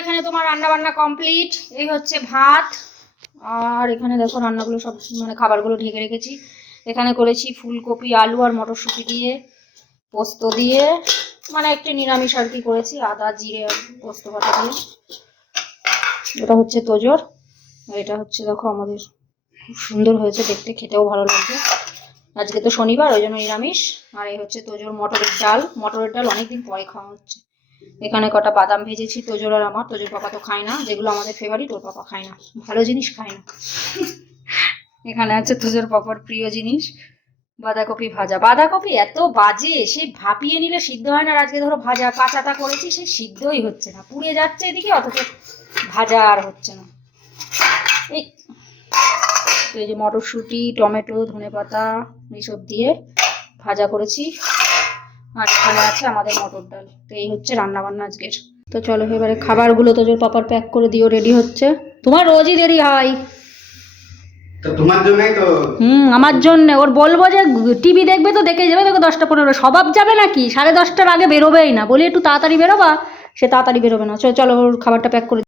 এখানে তোমার রান্না বান্না কমপ্লিট এই হচ্ছে ভাত। আর এখানে দেখো রান্নাগুলো সব মানে খাবারগুলো ঢেকে রেখেছি। এখানে করেছি ফুলকপি, আলু আর মটরশুঁটি দিয়ে, পোস্ত দিয়ে। মানে একটু নিরামিষ আর কি করেছি, আদা, জিরে আর পোস্ত বাটা দিয়ে। এটা হচ্ছে তোজোর। এটা হচ্ছে দেখো আমাদের, খুব সুন্দর হয়েছে দেখতে, খেতেও ভালো লাগবে আজকে তো শনিবার, ওই জন্য নিরামিষ। আর এই হচ্ছে তোজোর মটরের ডাল। মটরের ডাল অনেকদিন পরে খাওয়া হচ্ছে। এখানে কটা বাদাম ভেজেছি, তোজোর আর আমার। তোজোর পাপা তো খায় না, যেগুলো আমাদের ফেভারিট ওর পাপা খায় না। ভালো জিনিস খায় না। এখানে আছে তোজোর পাপার প্রিয় জিনিস, বাঁধাকপি ভাজা। বাঁধাকপি এত বাজে, সে ভাপিয়ে নিলে সিদ্ধ হয় না। আর আজকে ধরো ভাজা, কাঁচাটা করেছি, সে সিদ্ধই হচ্ছে না। পুড়ে যাচ্ছে এদিকে, অথচ ভাজা আর হচ্ছে না। এই এই যে মটরশুঁটি, টমেটো, ধনেপাতা এইসব দিয়ে ভাজা করেছি। আর এখানে আছে আমাদের মটর ডাল। তো এই হচ্ছে রান্না বান্না আজকের। তো চলো এবারে খাবারগুলো তো জোর পাপার প্যাক করে দিও রেডি হচ্ছে। তোমার রোজই দেরি হয়। তোমার জন্যই তো হুম আমার জন্য। ওর বলব যে টিভি দেখবে তো দেখে যাবে তোকে দশটা পনেরো। স্বভাব যাবে নাকি? সাড়ে দশটার আগে বেরোবেই না। বলি একটু তাড়াতাড়ি বেরোবা? সে তাড়াতাড়ি বেরোবে না। চলো চলো ওর খাবারটা প্যাক করে।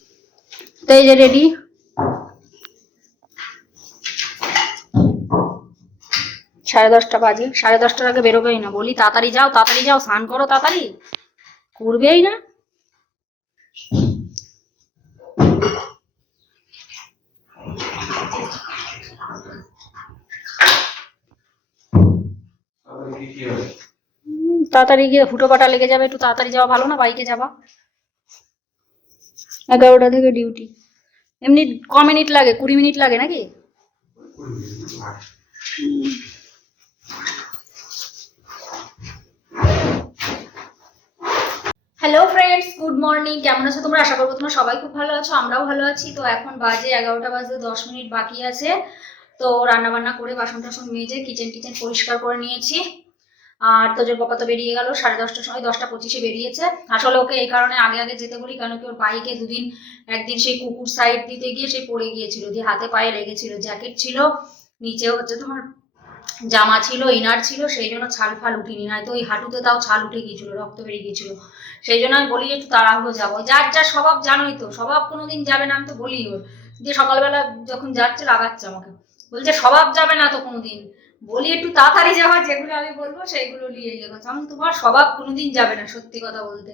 তো এই যে রেডি সাড়ে দশটা বাজে। সাড়ে দশটার আগে বেরোবেই না। বলি, তাড়াতাড়ি যাও তাড়াতাড়ি যাও, স্নান করো তাড়াতাড়ি। করবেই না। তাড়াতাড়ি গিয়ে হুটো পাটা লেগে যাবে। একটু তাড়াতাড়ি যাওয়া ভালো না? বাইকে যাবা। এগারোটা থেকে ডিউটি। এমনি ক মিনিট লাগে? কুড়ি মিনিট লাগে নাকি? হ্যালো ফ্রেন্ডস গুড মর্নিং কেমন আছো তোমরা? আশা করব তোমরা সবাই খুব ভালো আছো, আমরাও ভালো আছি। তো এখন বাজে এগারোটা বাজে দশ মিনিট বাকি আছে। তো রান্না বান্না করে বাসন টাসন মেজে কিচেন টিচেন পরিষ্কার করে নিয়েছি। আর তোজোর পাপা তো বেরিয়ে গেল, সাড়ে দশটার সময়, দশটা পঁচিশে বেরিয়েছে। আসলে ওকে এই কারণে আগে আগে যেতে বলি কেন কি ওর বাইকে দুদিন, একদিন সেই কুকুর সাইড দিতে গিয়ে সে পড়ে গিয়েছিল দিয়ে হাতে পায়ে লেগেছিল জ্যাকেট ছিল নিচে হচ্ছে তোমার জামা ছিল, ইনার ছিল, সেই জন্য ছাল ফাল উঠিনি, নয়তো ওই হাঁটুতে তাও ছাল উঠে গিয়েছিল, রক্ত বেরিয়ে গিয়েছিল। সেই জন্য আমি বলি, একটু তাড়াহুড়ো যাব। যার যার স্বভাব জানোই তো, স্বভাব কোনোদিন যাবে না, আমি তো বলি ওর। দিয়ে সকালবেলা যখন যাচ্ছে লাগাচ্ছে আমাকে। বলছে, স্বভাব যাবে না তো কোনোদিন? বলি, একটু তাড়াতাড়ি যাওয়া, যেগুলো আমি বলব, সেইগুলো নিয়ে ইয়ে করছে আমি, তোমার স্বভাব কোনোদিন যাবে না, সত্যি কথা বলতে।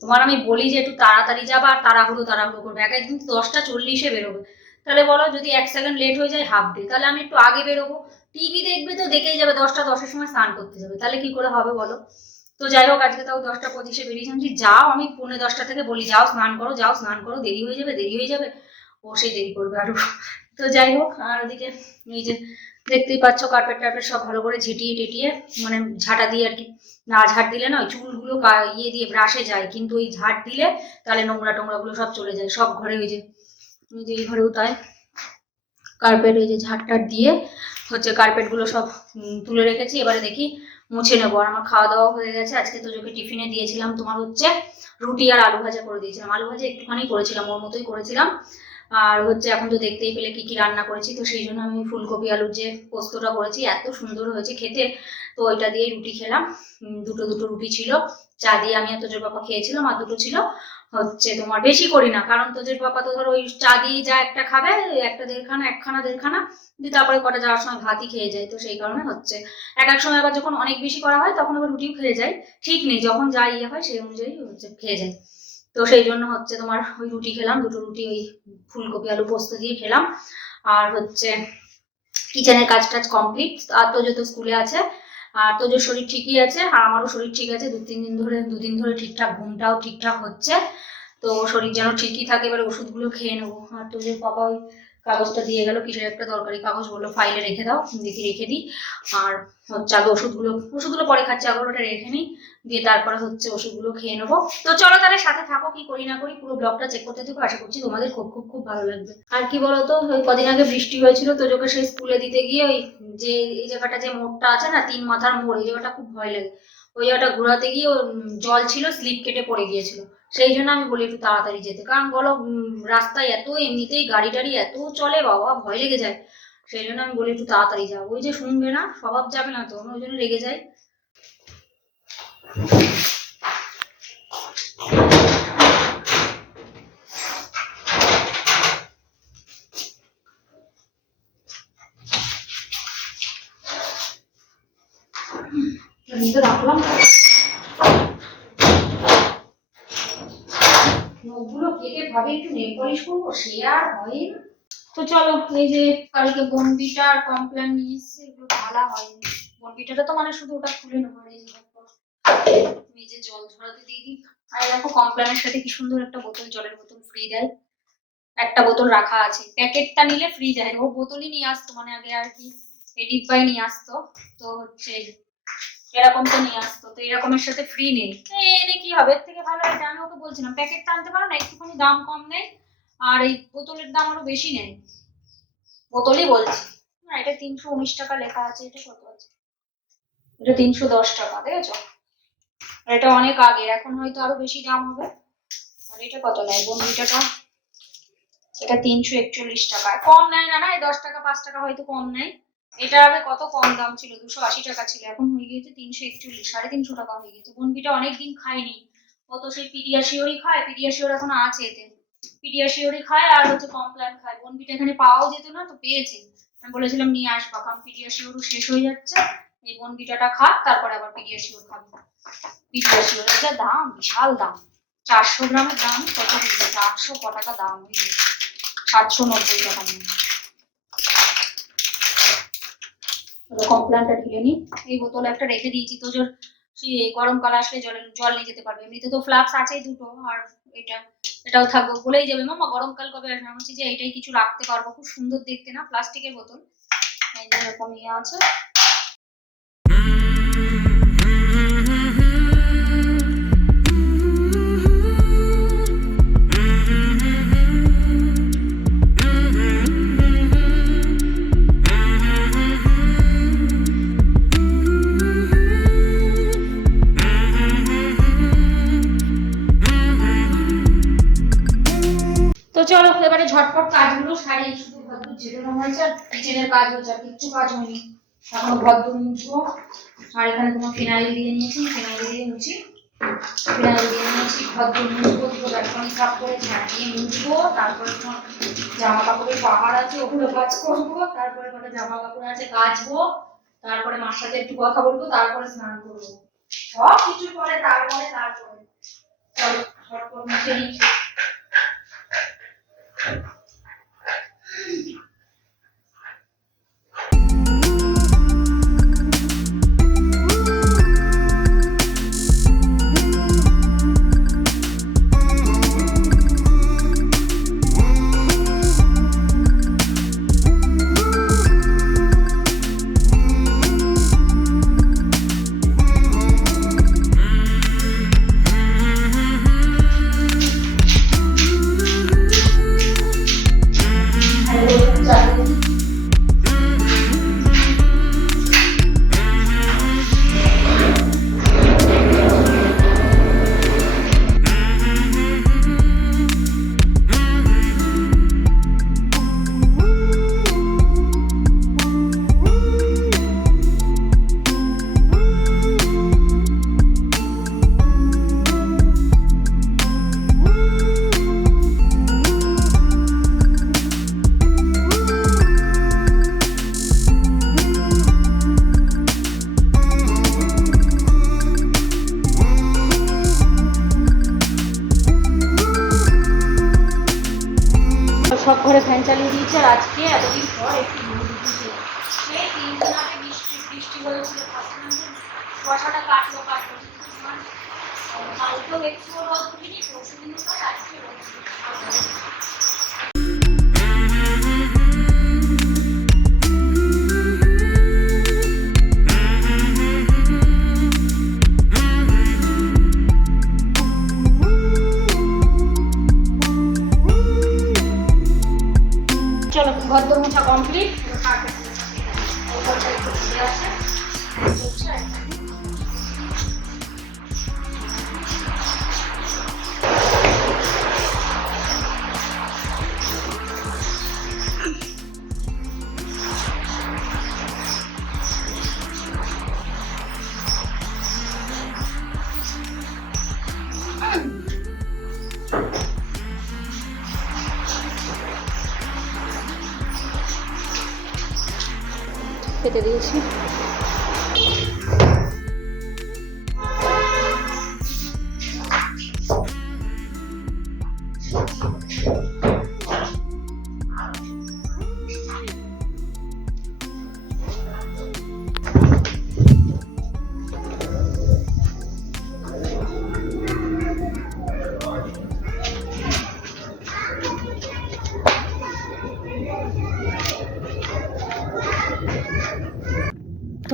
তোমার আমি বলি যে, একটু তাড়াতাড়ি যাবা আর তাড়াহুড়ো তাড়াহুড়ো করবে। এক একদিন দশটা চল্লিশে বেরোবে। তাহলে বলো, যদি এক সেকেন্ড লেট হয়ে যায়, হাফ ডে। তাহলে আমি একটু আগে বেরোবো। টিভি দেখবে তো দেখেই যাবে, দশটা দশের সময় স্নান করতে যাবে। তাহলে কি করে হবে বলো? তো যাই হোক, আজকে তাও দশটা পঁচিশে বেরিয়েছিলাম যে যাও, আমি পৌনে দশটা থেকে বলি, যাও স্নান করো, যাও স্নান করো, দেরি হয়ে যাবে, দেরি হয়ে যাবে। ও সে দেরি করবে আরও। তো যাই হোক, আর ওদিকে এই যে দেখতেই পাচ্ছ কার্পেট টার্পেট সব ভালো করে ঝেঁটিয়ে টেটিয়ে মানে ঝাঁটা দিয়ে আর কি। না ঝাড় দিলে না, ওই চুলগুলো ইয়ে দিয়ে ব্রাশে যায়, কিন্তু ওই ঝাড় দিলে তাহলে নোংরা টোংরাগুলো সব চলে যায়, সব ঘরে ওই যে, এই ঘরেও তাই। কার্পেট ওই যে ঝাড়টার দিয়ে হচ্ছে কার্পেটগুলো সব তুলে রেখেছি, এবারে দেখি মুছে নেব। আর আমার খাওয়া দাওয়া হয়ে গেছে। আজকে তো তোকে টিফিনে দিয়েছিলাম তোমার হচ্ছে রুটি আর আলু ভাজা করে দিয়েছিলাম। আলু ভাজা একটুখানি করেছিলাম, ওর মতোই করেছিলাম। আর হচ্ছে এখন তো দেখতেই পেলে কি কি রান্না করেছি, তো সেই জন্য আমি ফুলকপি আলুর যে পোস্তটা করেছি, এত সুন্দর হয়েছে খেতে। তো ওইটা দিয়ে রুটি খেলাম। দুটো দুটো রুটি ছিল। চা দিয়ে আমি আর তোজোর পাপা খেয়েছিলাম আর দুটো ছিল। হচ্ছে তোমার বেশি করি না, কারণ তোজোর পাপা তো ধরো ওই চা দিয়ে যা একটা খাবে, একটা দেড়খানা, একখানা দেড়খানা, দিয়ে তারপরে কটা যাওয়ার সময় ভাতই খেয়ে যায়। তো সেই কারণে হচ্ছে এক এক সময় আবার যখন অনেক বেশি করা হয় তখন আবার রুটিও খেয়ে যায়। ঠিক নেই, যখন যা ইয়ে হয় সেই অনুযায়ী হচ্ছে খেয়ে যায়। তো সেই জন্য হচ্ছে তোমার ওই রুটি খেলাম, দুটো রুটি ওই ফুলকপি, আলু পোস্ত দিয়ে খেলাম। আর হচ্ছে কিচেনের কাজ টাজ কমপ্লিট আর তো তো স্কুলে আছে। আর তোদের শরীর ঠিকই আছে, আর আমারও শরীর ঠিক আছে, দু তিন দিন ধরে দুদিন ধরে ঠিকঠাক, ঘুমটাও ঠিকঠাক হচ্ছে। তো শরীর যেন ঠিকই থাকে, এবার ওষুধগুলো খেয়ে নেব। আর তোদের পাপা ওই কাগজটা দিয়ে গেল, কিসের একটা দরকারি কাগজ বলল ফাইলে রেখে দাও, দেখি রেখে দিই। আর হচ্ছে আগে ওষুধগুলো ওষুধগুলো পরে খাচ্ছি, আগে ওটা রেখে নিই, দিয়ে তারপরে হচ্ছে ওষুধগুলো খেয়ে নেব। তো চলো তাহলে সাথে থাকো, কি করি না করি, পুরো ব্লগটা চেক করতে থাকো, আশা করছি তোমাদের খুব খুব খুব ভালো লাগবে। আর কি বলতো, ওই কদিন আগে বৃষ্টি হয়েছিল, তো তোকে সেই স্কুলে দিতে গিয়ে ওই যে, এই জায়গাটা যে মোড়টা আছে না, তিন মাথার মোড়, এই জায়গাটা খুব ভয় লাগে। ওই জায়গাটা ঘোরাতে গিয়ে জল ছিল স্লিপ কেটে পড়ে গিয়েছিল। সেই জন্য আমি বলি একটু তাড়াতাড়ি যেতে। কারণ বলো রাস্তায় এত, এমনিতেই গাড়ি টাড়ি এত চলে, বাবা, ভয় লেগে যায়। সেই জন্য আমি বলি একটু তাড়াতাড়ি যাব ওই যে শুনবে না, স্বভাব যাবে না তো ওই জন্য রেগে যাই কিন্তু রাখলাম নখগুলো কেটে ভাবে একটু নেল পলিশ করব? সে আর হয় না। তো চলো, এই যে কালকে বনবিটা আর কমপ্ল্যান নিয়ে এসছে, এগুলো ঢালা হয়নি। বনবিটাটা তো মানে শুধু ওটা খুলে নেব এই যে জল ঝরাতে দিয়ে দিই। আর দেখো কমপ্ল্যানের সাথে কি সুন্দর একটা বোতল, জলের বোতল ফ্রি দেয়। একটা বোতল রাখা আছে। প্যাকেটটা নিলে ফ্রি দেয়। ও বোতলই নিয়ে আসতো মানে আগে আর কি, এই ডিব্বাই নিয়ে আসতো। তো হচ্ছে এরকম তো নিয়ে আসতো, তো এরকমের সাথে ফ্রি নেই। এনে কি হবে? এর থেকে ভালো এটা আমি ওকে বলছিলাম প্যাকেটটা আনতে পারো না? একটুখানি দাম কম নেই আর এই বোতলের দাম আরও বেশি নেই বোতলই বলছি। না, এটা তিনশো উনিশ টাকা লেখা আছে, এটা কত আছে? এটা তিনশো দশ টাকা, দেখেছ? এটা অনেক আগে, এখন হয়তো আরও বেশি দাম হবে। আর এটা কত নেয়? বন্ধুটাটা এটা তিনশো একচল্লিশ টাকা। কম নেয় না না, এই দশ টাকা, পাঁচ টাকা হয়তো কম নেয়। এটা আগে কত কম দাম ছিল? দুশো আশি টাকা ছিল, এখন হয়ে গিয়েছে তিনশো একচল্লিশ, সাড়ে তিনশো টাকা হয়ে গেছে বনবিটা অনেকদিন খাইনি ও তো সেই পিডিয়াশিওরই খায়? পিডিয়াশিওর এখন আছে এতে। পিডিয়াশিওরই খায় আর হচ্ছে কমপ্ল্যান খায়। বনবিটা এখানে পাওয়াও যেত না, তো পেয়েছে। আমি বলেছিলাম নিয়ে আসবা, কারণ পিডিয়াশিওরও শেষ হয়ে যাচ্ছে। এই বনবিটাটা খাক তারপরে আবার পিডিয়াশিওর খাবে। পিডিয়াশিওরের যা দাম, বিশাল দাম। চারশো গ্রামের দাম, কত হয়ে গেছে আটশো ক টাকা দাম হয়ে সাতশো নব্বই টাকা নিয়ে। কমপ্ল্যানটা ঢেলে নি এই বোতল একটা রেখে দিয়েছি তো জোর, সে গরমকাল আসলে জল জল নিয়ে যেতে পারবে। এমনিতে তো ফ্লাক্স আছেই দুটো, আর এটা, এটাও থাকবে। বলেই যাবে মামা গরমকাল কবে আসবে? আমি বলছি যে, এইটাই কিছু রাখতে পারব। খুব সুন্দর দেখতে না প্লাস্টিকের বোতল। এই যে এরকম ইয়ে আছে। তো চলো, এবারে ঝটপট কাজগুলো সারি। শুধু ভদ্র যেটানো হয়েছে আর কিচেনের কাজ হয়েছে, আর কিচ্ছু কাজ হয়নি। এখন ভদ্র মুছবো। আর এখানে তোমার ফিনাইল দিয়ে নিয়েছি, ফিনাইল দিয়ে মুছি। ফিনাইল দিয়ে নিয়েছি ভদ্র মুছবো, দুটো ব্যালকনি সাফ করে ঝাঁটিয়ে মুছবো। তারপরে তোমার জামা কাপড়ের পাহাড় আছে, ওগুলো কাজ করব। তারপরে কটা জামা কাপড় আছে, কাচবো। তারপরে মার সাথে একটু কথা বলব, তারপরে স্নান করব। সব কিছু পরে তারপরে তারপরে। চলো, ঝটপট মুছে নিই Amen. সব এতদিন পর বৃষ্টি বৃষ্টি হয়েছিল কুয়াশাটা কাটলো কাটলো। কিন্তু কালকেও একটু রোদ উঠিনি পরশু দিন তো আজকে ঘর মোছা কমপ্লিট খেতে দিয়েছি।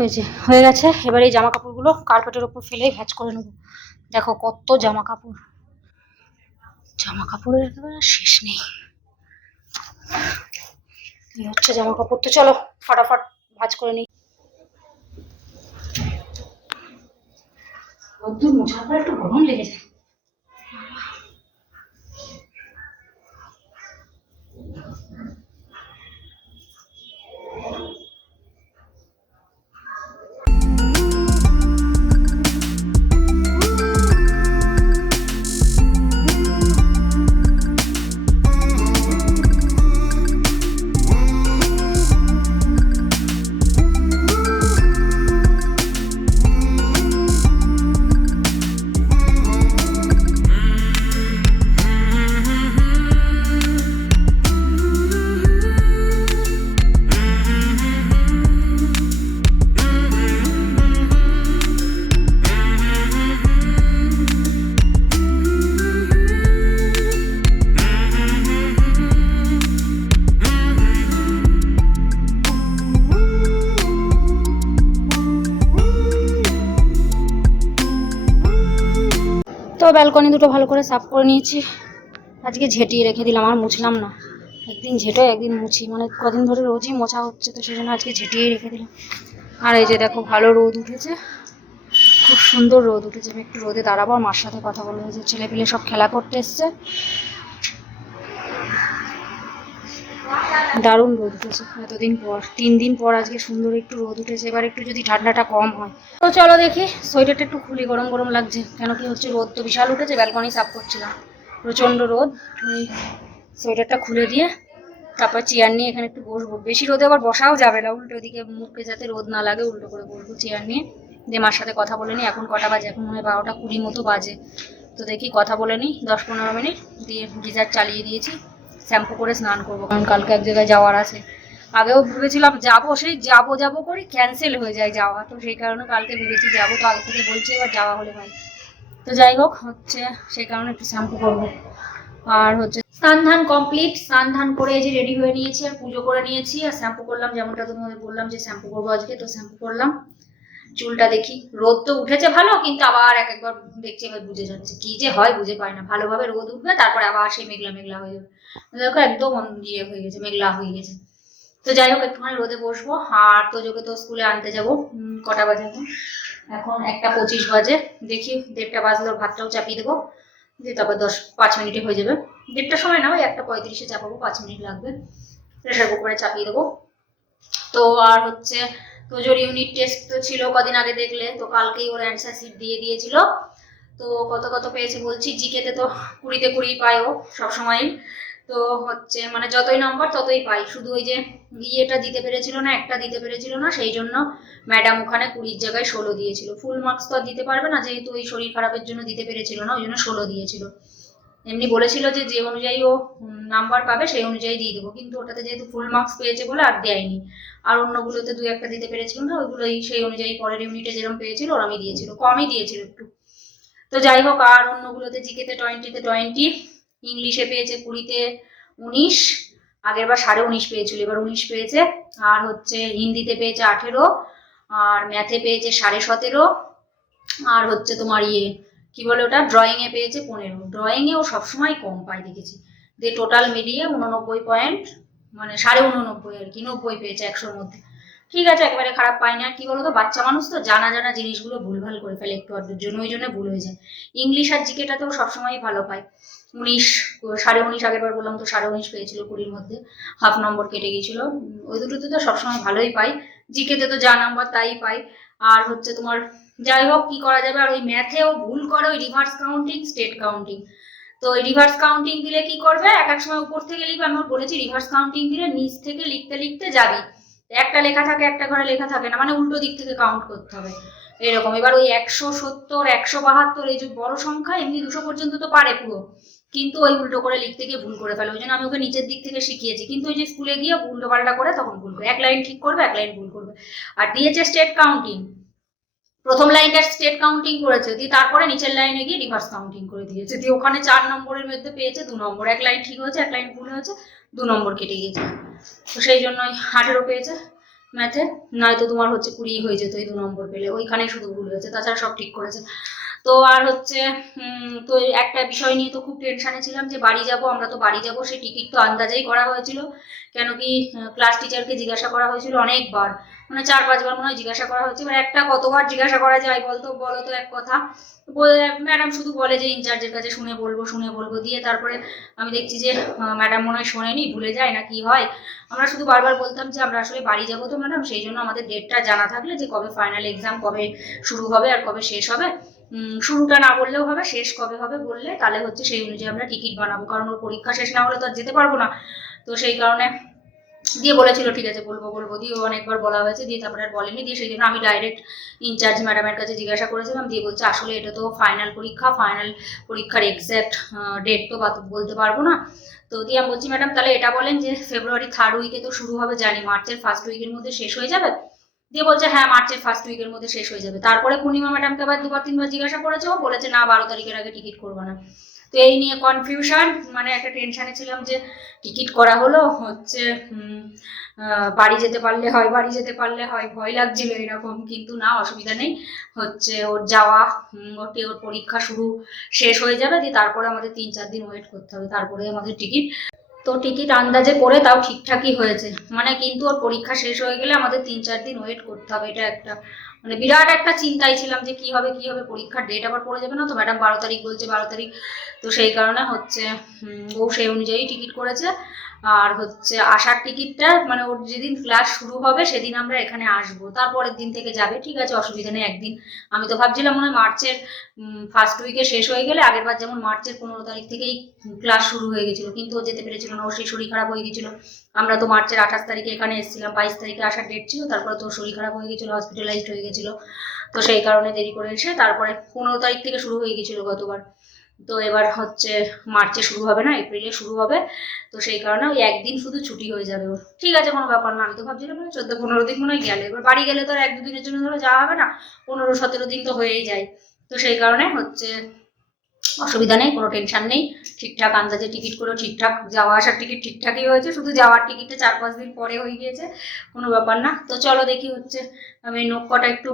এই যে হয়ে গেছে, এবার এই জামা কাপড়গুলো কার্পেটের উপর ফেলে ভ্যাজ করে নেব। দেখো কত জামা কাপড় জামা কাপড়ের একেবারে শেষ নেই। হচ্ছে জামা কাপড় তো চলো, ফটাফট ভাজ করে নিই। একটু গরম লেগে যায় ব্যালকনি দুটো ভালো করে সাফ করে নিয়েছি। আজকে ঝেঁটিয়ে রেখে দিলাম, আর মুছলাম না। একদিন ঝেঁটো, একদিন মুছি। মানে কদিন ধরে রোজই মোছা হচ্ছে, তো সেই জন্য আজকে ঝেঁটিয়েই রেখে দিলাম। আর এই যে দেখো, ভালো রোদ উঠেছে। খুব সুন্দর রোদ উঠেছে। আমি একটু রোদে দাঁড়াবো, আর মার সাথে কথা বলব। যে ছেলেপিলে সব খেলা করতে এসছে দারুণ রোদ উঠেছে। এতদিন পর, তিন দিন পর আজকে সুন্দর একটু রোদ উঠেছে, এবার একটু যদি ঠান্ডাটা কম হয়। তো চলো দেখি, সোয়েটারটা একটু খুলি, গরম গরম লাগছে, কেন কি হচ্ছে রোদ তো বিশাল উঠেছে, ব্যালকনি সাফ করছিলাম। প্রচণ্ড রোদ সোয়েটারটা খুলে দিয়ে, তারপর চেয়ার নিয়ে এখানে একটু বসবো। বেশি রোদে আবার বসাও যাবে না, উল্টো দিকে মুখে যাতে রোদ না লাগে, উল্টো করে বসবো চেয়ার নিয়ে। দিয়ে মার সাথে কথা বলে নিই, এখন কটা বাজে? এখন মনে হয় বারোটা কুড়ি মতো বাজে। তো দেখি কথা বলে নিই, দশ পনেরো মিনিট, দিয়ে গিজার চালিয়ে দিয়েছি। শ্যাম্পু করে স্নান করব, কারণ কালকে এক জায়গায় যাওয়ার আছে। আগেও ভেবেছিলাম যাব, সেই যাব যাব করে ক্যান্সেল হয়ে যায় যাওয়া। তো সেই কারণে কালকে ভেবেছি যাব, তো আগে থেকে বলছি এবার যাওয়া হলে ভাই তো যাই হোক, হচ্ছে সেই কারণে একটু শ্যাম্পু করব। আর হচ্ছে স্নান ধান কমপ্লিট স্নান ধান করে যে রেডি হয়ে নিয়েছি, আর পুজো করে নিয়েছি। আর শ্যাম্পু করলাম, যেমনটা তোমাদের বললাম যে শ্যাম্পু করব আজকে, তো শ্যাম্পু করলাম। চুলটা দেখি, রোদ তো উঠেছে ভালো, কিন্তু আবার এক একবার দেখছি, এবার বুঝে যাচ্ছে, কি যে হয় বুঝে পায় না। ভালোভাবে রোদ উঠবে, তারপরে আবার সেই মেঘলা মেঘলা হয়ে যাবে। দেখো একদম ইয়ে হয়ে গেছে, মেঘলা হয়ে গেছে। তো যাই হোক, একটুখানি রোদে বসবো, আর তোজোকে তো স্কুলে আনতে যাব কটা বাজে এখন? একটা পঁচিশ বাজে, দেখি দেড়টা বাজলে ভাতটাও চাপিয়ে দেবো, দিয়ে তারপর দশ, পাঁচ মিনিটে হয়ে যাবে। দেড়টার সময় না, ওই একটা পঁয়ত্রিশে চাপাবো, পাঁচ মিনিট লাগবে। প্রেশার কুকারে চাপিয়ে দেবো। তো আর হচ্ছে, তোজোর ইউনিট টেস্ট তো ছিল কদিন আগে দেখলে, তো কালকেই ওর অ্যান্সার শিট দিয়ে দিয়েছিল। তো কত কত পেয়েছে বলছি, জিকেতে তো কুড়িতে কুড়ি পায় ও সবসময়ই। তো হচ্ছে মানে যতই নম্বর ততই পাই। শুধু ওই যে ইয়েটা দিতে পেরেছিল না, একটা দিতে পেরেছিল না, সেই জন্য ম্যাডাম ওখানে কুড়ির জায়গায় ষোলো দিয়েছিল। ফুল মার্কস তো আর দিতে পারবে না, যেহেতু ওই শরীর খারাপের জন্য দিতে পেরেছিল না, ওই জন্য ষোলো দিয়েছিল। এমনি বলেছিল যে যে অনুযায়ী ও নাম্বার পাবে, সেই অনুযায়ী দিয়ে দেবো। কিন্তু ওটাতে যেহেতু ফুল মার্কস পেয়েছে বলে আর দেয়নি। আর অন্যগুলোতে দু একটা দিতে পেরেছিল না, ওইগুলোই সেই অনুযায়ী পরের ইউনিটে যেরকম পেয়েছিল, ওরমই দিয়েছিল। কমই দিয়েছিল একটু। তো যাই হোক, আর অন্যগুলোতে জিকেতে টোয়েন্টিতে টোয়েন্টি ইংলিশে পেয়েছে কুড়িতে উনিশ আগের বার সাড়ে উনিশ পেয়েছিল, এবার উনিশ পেয়েছে। আর হচ্ছে হিন্দিতে পেয়েছে আঠেরো, আর ম্যাথে পেয়েছে সাড়ে সতেরো, আর হচ্ছে তোমার ইয়ে কি বলে ওটা? ড্রয়িং এ পেয়েছে পনেরো। ড্রয়িং এ ও সবসময় কম পায় দেখেছি। দিয়ে টোটাল মিলিয়ে উননব্বই পয়েন্ট মানে সাড়ে উননব্বই আর কি, নব্বই পেয়েছে একশোর মধ্যে। ঠিক আছে, একেবারে খারাপ পাই না। কি বলতো, বাচ্চা মানুষ তো জানা জানা জিনিসগুলো ভুলভাল করে ফেলে একটু আধের জন্য, ওই জন্য ভুল হয়ে যায়। ইংলিশ আর জিকেটাতেও সবসময়ই ভালো পায় উনিশ, সাড়ে উনিশ আগের বার বললাম তো সাড়ে উনিশ পেয়েছিল কুড়ির মধ্যে হাফ নম্বর কেটে গিয়েছিল। ওই দুটোতে তো সবসময় ভালোই পাই। জিকেতে তো যা নাম্বার তাই পাই। আর হচ্ছে তোমার যাই হোক কি করা যাবে, আর ওই ম্যাথেও ভুল করে ওই রিভার্স কাউন্টিং স্টেট কাউন্টিং তো ওই রিভার্স কাউন্টিং দিলে কি করবে? এক এক সময় উপর থেকে লিখবে। আমি বলেছি রিভার্স কাউন্টিং দিলে নিচ থেকে লিখতে লিখতে যাবি। একটা লেখা থাকে, একটা ঘরে লেখা থাকে না মানে উল্টো দিক থেকে কাউন্ট করতে হবে। এরকম। এবার ওই একশো সত্তর, একশো বাহাত্তর, এই যে বড় সংখ্যা, এমনি দুশো পর্যন্ত তো পারে পুরো। কিন্তু ওই উল্টো করে লিখতে গিয়ে ভুল করে ফেলে। ওই জন্য আমি ওকে নিচের দিক থেকে শিখিয়েছি। কিন্তু ওই যে স্কুলে গিয়ে উল্টো পাল্টা করে তখন ভুল করে। এক লাইন ঠিক করবে, এক লাইন ভুল করবে। আর দিয়েছে স্টেট কাউন্টিং প্রথম লাইনটা স্টেট কাউন্টিং করেছে, দিয়ে তারপরে নিচের লাইনে গিয়ে রিভার্স কাউন্টিং করে দিয়েছে। দিয়ে ওখানে চার নম্বরের মধ্যে পেয়েছে দু নম্বর। এক লাইন ঠিক হয়েছে, এক লাইন ভুল হয়েছে, দু নম্বর কেটে গিয়েছে। তো সেই জন্যই আঠেরো পেয়েছে। ম্যাথে? নয়তো তোমার হচ্ছে কুড়ি হয়ে যেত এই দু নম্বর পেলে। ওইখানে শুধু ভুল হয়েছে, তাছাড়া সব ঠিক করেছে। তো আর হচ্ছে তো একটা বিষয় নিয়ে তো খুব টেনশানে ছিলাম যে বাড়ি যাব, আমরা তো বাড়ি যাব সেই টিকিট তো আন্দাজেই করা হয়েছিল। কেন কি ক্লাস টিচারকে জিজ্ঞাসা করা হয়েছিল অনেকবার। মানে চার পাঁচবার মনে হয় জিজ্ঞাসা করা হচ্ছে। এবার একটা কতবার জিজ্ঞাসা করা যায় বলতো? বলো তো এক কথা। ম্যাডাম শুধু বলে যে, ইনচার্জের কাছে শুনে বলব শুনে বলব। দিয়ে তারপরে আমি দেখছি যে ম্যাডাম মনে হয় শোনেনি, ভুলে যায় না কি হয়। আমরা শুধু বারবার বলতাম যে, আমরা আসলে বাড়ি যাব তো, ম্যাডাম। সেই জন্য আমাদের ডেটটা জানা থাকলে যে, কবে ফাইনাল এক্সাম কবে শুরু হবে আর কবে শেষ হবে। শুরুটা না বললেও হবে, শেষ কবে হবে বললে তাহলে হচ্ছে সেই অনুযায়ী আমরা টিকিট বানাবো। কারণ ওর পরীক্ষা শেষ না হলে তো আর যেতে পারব না। তো সেই কারণে দিয়ে বলেছিল, ঠিক আছে, বলব বলব। দিয়ে অনেকবার বলা হয়েছে, দিয়ে তারপরে আর বলেনি। দিয়ে সেই জন্য আমি ডাইরেক্ট ইনচার্জ ম্যাডামের কাছে জিজ্ঞাসা করেছিলাম, দিয়ে বলছে, আসলে এটা তো ফাইনাল পরীক্ষা ফাইনাল পরীক্ষার এক্স্যাক্ট ডেট তো বলতে পারব না। তো দিয়ে আমি বলছি ম্যাডাম তাহলে এটা বলেন যে ফেব্রুয়ারি থার্ড উইকে তো শুরু হবে, জানি মার্চের ফার্স্ট উইকের মধ্যে শেষ হয়ে যাবে? দিয়ে বলছে হ্যাঁ মার্চের ফার্স্ট উইকের মধ্যে শেষ হয়ে যাবে। তারপরে পূর্ণিমা ম্যাডামকে আবার দুবার, তিনবার জিজ্ঞাসা করেছে, ও বলেছে, না, বারো তারিখের আগে টিকিট করব না। তো এই নিয়ে কনফিউশন মানে একটা টেনশনে ছিলাম যে টিকিট করা হলো, হচ্ছে বাড়ি যেতে পারলে হয়, বাড়ি যেতে পারলে হয়, ভয় লাগছিল এরকম, কিন্তু না, অসুবিধা নেই। হচ্ছে, ওর যাওয়া ওটি ওর পরীক্ষা শুরু শেষ হয়ে যাবে, দিয়ে তারপরে আমাদের তিন চার দিন ওয়েট করতে হবে, তারপরে আমাদের টিকিট তো টিকিট আন্দাজে করে তাও ঠিকঠাকই হয়েছে। মানে কিন্তু ওর পরীক্ষা শেষ হয়ে গেলে আমাদের তিন চার দিন ওয়েট করতে হবে, এটা একটা মানে বিরাট একটা চিন্তায় ছিলাম যে কি হবে কি হবে, পরীক্ষার ডেট আবার পড়ে যাবে না তো ম্যাডাম বারো তারিখ বলছে, বারো তারিখ তো সেই কারণে হচ্ছে ও সেই অনুযায়ী টিকিট করেছে। আর হচ্ছে আসার টিকিটটা মানে ওর যেদিন ক্লাস শুরু হবে সেদিন আমরা এখানে আসব। তারপরের দিন থেকে যাবে, ঠিক আছে, অসুবিধা নেই একদিন। আমি তো ভাবছিলাম মনে হয় মার্চের ফার্স্ট উইকে শেষ হয়ে গেলে আগের বার যেমন মার্চের পনেরো তারিখ থেকেই ক্লাস শুরু হয়ে গেছিল, কিন্তু ও যেতে পেরেছিল না, ওর সেই শরীর খারাপ হয়ে গেছিল। আমরা তো মার্চের আঠাশ তারিখে এখানে এসেছিলাম, বাইশ তারিখে আসার ডেট ছিল, তারপরে তো শরীর খারাপ হয়ে গেছিল হসপিটালাইজড হয়ে গেছিল। তো সেই কারণে দেরি করে এসে, তারপরে পনেরো তারিখ থেকে শুরু হয়ে গেছিল গতবার। তো এবার হচ্ছে মার্চে শুরু হবে না, এপ্রিলে শুরু হবে। তো সেই কারণে ওই একদিন শুধু ছুটি হয়ে যাবে ওর। ঠিক আছে, কোনো ব্যাপার না। আমি তো ভাবছিলাম মানে চোদ্দ পনেরো দিন মনে হয় গেলে। এবার বাড়ি গেলে তো এক দুদিনের জন্য ধরো যাওয়া হবে না, পনেরো সতেরো দিন তো হয়েই যায়। তো সেই কারণে হচ্ছে অসুবিধা নেই, কোনো টেনশন নেই। ঠিকঠাক আন্দাজে টিকিট করে ঠিকঠাক যাওয়া আসার টিকিট ঠিকঠাকই হয়েছে। শুধু যাওয়ার টিকিটটা চার পাঁচ দিন পরে হয়ে গিয়েছে, কোনো ব্যাপার না। তো চলো দেখি হচ্ছে আমি নখ কটা একটু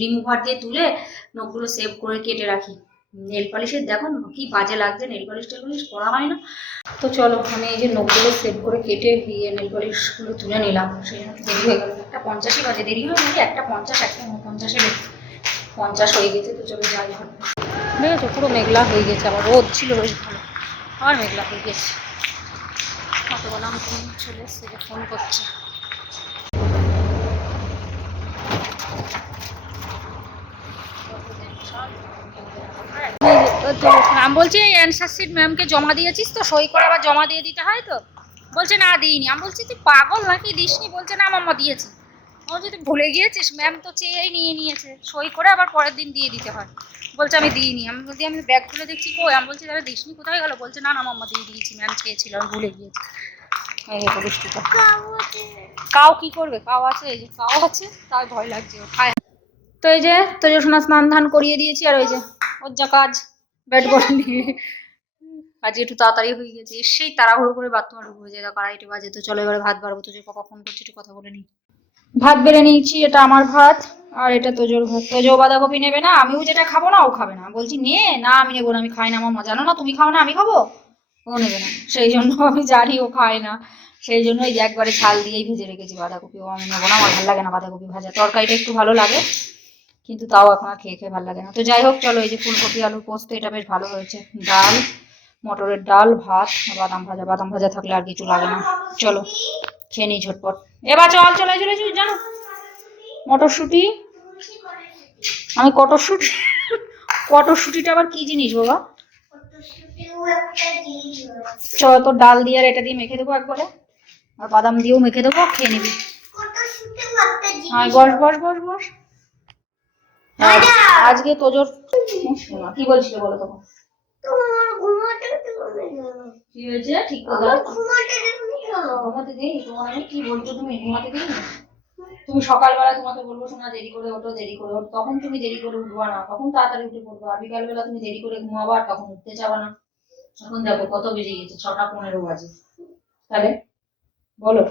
রিমুভার দিয়ে তুলে নখগুলো সেভ করে কেটে রাখি। নেল পলিশের দেখো কি বাজে লাগছে নেল পলিশ টেল পলিশ করা হয় না। তো চলো, আমি এই যে নখগুলো সেভ করে কেটে দিয়ে নেল পলিশগুলো তুলে নিলাম। সেই জন্য দেরি হয়ে গেল। একটা পঞ্চাশই বাজে, দেরি হয় নাকি? একটা পঞ্চাশ, একটা পঞ্চাশে পঞ্চাশ হয়ে গেছে, তো চলো যাই হোক দেখেছ, পুরো মেঘলা হয়ে গেছে, আবার রোদ ছিল বেশ ভালো। আর মেঘলা হয়ে গেছে। কতবেলা আমি ফোন চলে এসছে যে ফোন করছে। তো ম্যাম বলছে অ্যান্সার শিট ম্যামকে জমা দিয়েছিস তো? সই করে আবার জমা দিয়ে দিতে হয় তো? বলছে, না, দিইনি। আমি বলছি, তুই পাগল নাকি? দিসনি? বলছে, না, মাম্মা, দিয়েছি। আমি তুই ভুলে গিয়েছিস? ম্যাম তো চেয়েই নিয়ে নিয়েছে। সই করে আবার পরের দিন দিয়ে দিতে হয়। বলছে, আমি দিইনি। আমি বলছি, আমি ব্যাগ খুলে দেখছি কই? আমি বলছি, তাহলে দিসনি, কোথায় গেল? বলছে, না না, মাম্মা, দিয়ে দিয়েছি ম্যাম চেয়েছিল, আমি ভুলে গিয়েছি। এই যে পরিস্থিতি কাউ কি করবে? কাউ আছে? এই যে কাউ আছে তাই ভয় লাগছে তো এই যে তেজস্বনা স্নান ধান করিয়ে দিয়েছি, আর ওই যে, ওর যা কাজ। ব্যাট বল নিয়ে। আজ একটু তাড়াতাড়ি হয়ে গেছে। এসেই তাড়াহুড়ো করে বাথরুমে ঢুকে যায় দেখো, আড়াইটে বাজে তো। চলো এবারে ভাত বাড়বো তোজোর পাপা ফোন করছি, একটু কথা বলে নিই। ভাত বেড়ে নিয়েছি, এটা আমার ভাত আর এটা তোজোর ভাত। তোজো বাঁধাকপি নেবে না, আমিও যেটা খাব না, ও খাবে না। বলছি, নে, না, আমি নেব না। আমি খাই না আমার জানো না, তুমি খাও না, আমি খাব? ও নেবে না। সেই জন্য আমি জানি ও খায় না। সেই জন্য যে একবারে ছাল দিয়েই ভেজে রেখেছি বাঁধাকপি। ও আমি নেব না, আমার ভালো লাগে না বাঁধাকপি ভাজা। তরকারিটা একটু ভালো লাগে। কিন্তু তাও এখন আর খেয়ে খেয়ে ভালো লাগে না। তো যাই হোক চলো এই যে ফুলকপি আলু পোস্ত এটা বেশ ভালো হয়েছে। ডাল মটরের ডাল ভাত বাদাম ভাজা। বাদাম ভাজা থাকলে আর কিছু লাগে না। চলো খেয়ে নিই ঝটপট। এবার চল চলে চলে চলে জানো? মটরশুঁটি। আমি কটরশুঁটি? কটরশুঁটিটা আবার কি জিনিস বাবা? চ তো ডাল দিয়ে আর এটা দিয়ে মেখে দেবো একবারে। আর বাদাম দিয়েও মেখে দেবো খেয়ে নিবি। হ্যাঁ বস বস বস বস। হ্যাঁ, আজকে তোজোর কি বলছিলে বলো তখন তোমার ঘুমাতে কি হয়েছে? ঠিক করে ঘুমাতে ঘুমাতে দেই? তোমার আমি কি বলছো? তুমি ঘুমাতে দেই? তুমি সকালবেলা তোমাকে বলব শোনা দেরি করে ওঠো দেরি করে ওঠো। তখন তুমি দেরি করে উঠবা না তখন তাড়াতাড়ি উঠে পড়ব। আর বিকালবেলা তুমি দেরি করে ঘুমাবা আর তখন উঠতে যাবা না। এখন দেখো কত বেজে গেছে? ছটা পনেরো বাজে। তাহলে বলো।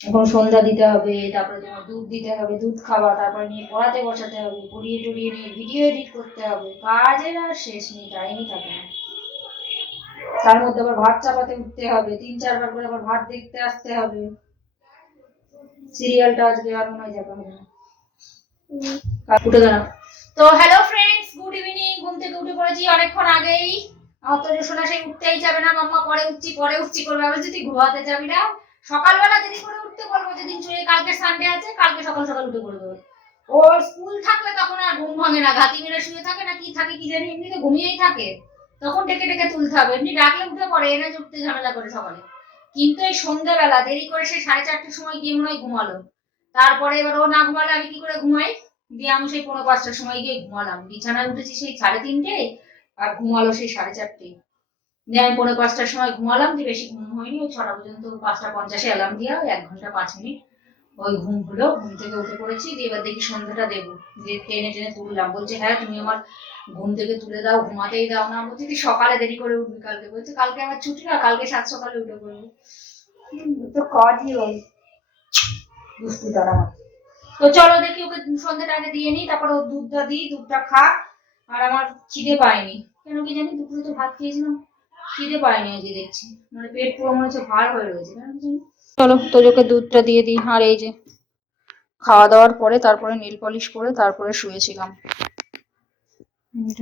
এখন সন্ধ্যা দিতে হবে, তারপরে তোমার দুধ দিতে হবে, দুধ খাওয়া, তারপরে নিয়ে পড়াতে বসাতে হবে, পড়িয়ে টড়িয়ে নিয়ে ভিডিও এডিট করতে হবে, কাজের আর শেষ নেই টাইমই থাকে না। তার মধ্যে আবার ভাত চাপাতে উঠতে হবে, তিন চারবার করে আবার ভাত দেখতে আসতে হবে। সিরিয়ালটা আজকে আর মনে হয় যাবে না। উঠে দাঁড়া তো হ্যালো ফ্রেন্ডস গুড ইভিনিং ঘুম থেকে উঠে পড়েছি অনেকক্ষণ আগেই। আমার তো শোনা সেই উঠতেই যাবে না, মাম্মা পরে উঠছি পরে উঠছি, করবে, আমি যদি ঘুমাতে যাবি না। সকালবেলা দেরি করে উঠতে বলব যেদিন ছুঁয়ে কালকে সানডে আছে, কালকে সকাল সকাল উঠে পড়বে ওর স্কুল থাকলে তখন আর ঘুম ভাঙে না, ঘাতি মেরে শুয়ে থাকে না, কি থাকে কি জানি, এমনিতে ঘুমিয়েই থাকে। তখন ডেকে ডেকে তুলতে হবে, এমনি ডাকলে উঠে পড়ে, এনে উঠতে ঝামেলা করে সকালে কিন্তু এই সন্ধ্যাবেলা দেরি করে সে সাড়ে চারটের সময় গিয়ে মনে হয় ঘুমালো। তারপরে এবার ও না ঘুমালে আমি কি করে ঘুমাই? দিয়ে আমি সেই পনেরো পাঁচটার সময় গিয়ে ঘুমালাম। বিছানায় উঠেছি সেই সাড়ে তিনটে, আর ঘুমালো সেই সাড়ে চারটে। দিয়ে আমি পনেরো পাঁচটার সময় ঘুমালাম যে বেশি ঘুম হয়নি ওই ছটা পর্যন্ত পাঁচটা পঞ্চাশে অ্যালার্ম দিয়া এক ঘণ্টা পাঁচ মিনিট ওই ঘুম হলো। ঘুম থেকে উঠে পড়েছি দিয়ে এবার দেখি সন্ধ্যাটা দেবো। দিয়ে টেনে টেনে তুললাম বলছে হ্যাঁ তুমি আমার ঘুম থেকে তুলে দাও ঘুমাতেই দাও না। বলছি তুই সকালে দেরি করে উঠবি কালকে। বলছে কালকে আমার ছুটি না কালকে সাত সকালে উঠে পড়ব। তো কাজই ওই দুষ্টু তারা। তো চলো দেখি ওকে সন্ধ্যাটা আগে দিয়ে নিই তারপর ও দুধটা দিই দুধটা খা আর আমার খিদে পায়নি। কেন কি জানি দুপুরে তো ভাত খেয়েছিলাম। খিদে পায়নি আজকে দেখছি। মানে পেট পুরো মনে হচ্ছে ভার হয়ে রয়েছে। চলো তোজোকে দুধটা দিয়ে দিই। আর এই যে খাওয়া দাওয়ার পরে তারপরে নীল পলিশ করে তারপরে শুয়েছিলাম।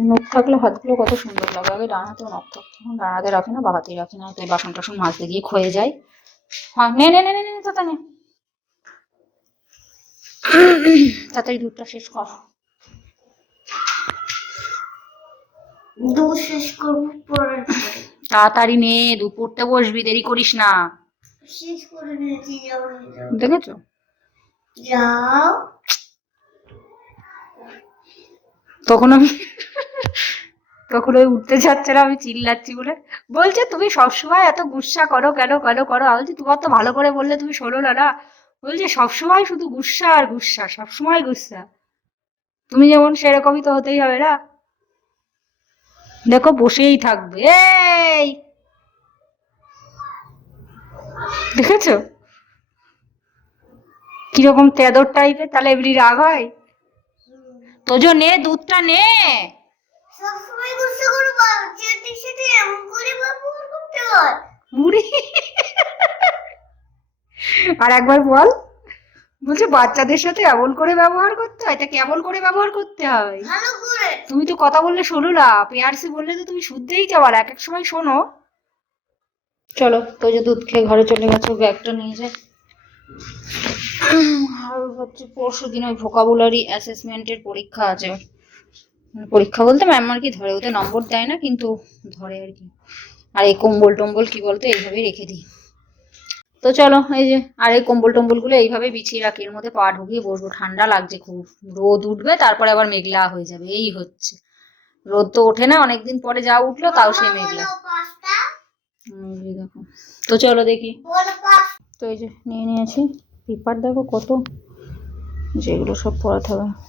নখ থাকলে হাতগুলো কত সুন্দর লাগে। আগে ডান হাতেও নখ থাকতো এখন ডান হাতে রাখি না বা হাতেই রাখি না তো এই বাসন টাসন মাজতে গিয়ে ক্ষয়ে যায়। হ্যাঁ নে নে নে নে নে তাতা নে। তাড়াতাড়ি দুধটা শেষ কর। দুধ শেষ করব পরে তাড়াতাড়ি নে দুধ পড়তে বসবি দেরি করিস না। শেষ করে দেখেছ? যাও। তখন আমি তখন ওই উঠতে যাচ্ছে না আমি চিল্লাচ্ছি বলে বলছে তুমি সবসময় এত গুসা করো কেন কেন করো? আমি বলছি তোমার তো ভালো করে বললে তুমি শোনো না না। বলছে সবসময় শুধু গুসা আর গুসা সবসময় গুসা। তুমি যেমন সেরকমই তো হতেই হবে না? দেখো বসেই থাকবে। এই! দেখেছ? কীরকম তেদর টাইপের তাহলে এমনি রাগ হয়? তোজো নে দুধটা নে। আর একবার বল। বলছে বাচ্চাদের সাথে এমন করে ব্যবহার করতে হয়? তা কেমন করে ব্যবহার করতে হয়? ভালো করে। তুমি তো কথা বললে শোনো না। পেয়ারসি বললে তো তুমি শুনতেই যাও আর এক এক সময় শোনো। চলো তো যে দুধ খেয়ে ঘরে চলে গেছো ব্যাগটা নিয়ে যায় আর হচ্ছে পরশু দিন ওই ভোকাবুলারি অ্যাসেসমেন্টের পরীক্ষা আছে। পরীক্ষা বলতে ম্যাম আর কি ধরে ওদের নম্বর দেয় না কিন্তু ধরে আর কি। আর এই কম্বল টম্বল কি বলতো এইভাবেই রেখে দিই। তো চলো, এই যে, আর এই কম্বল টম্বলগুলো এইভাবে বিছিয়ে রাখি। এর মধ্যে পা ঢুকিয়ে বসবো, ঠান্ডা লাগছে খুব। রোদ উঠবে, তারপরে আবার মেঘলা হয়ে যাবে, এই হচ্ছে। রোদ তো ওঠে না, অনেকদিন পরে যা উঠল, তাও সেই মেঘলা। দেখো। তো চলো দেখি। তো এই যে, নিয়ে নিয়েছি। পেপার দেখো কত। যেগুলো সব পড়াতে হবে।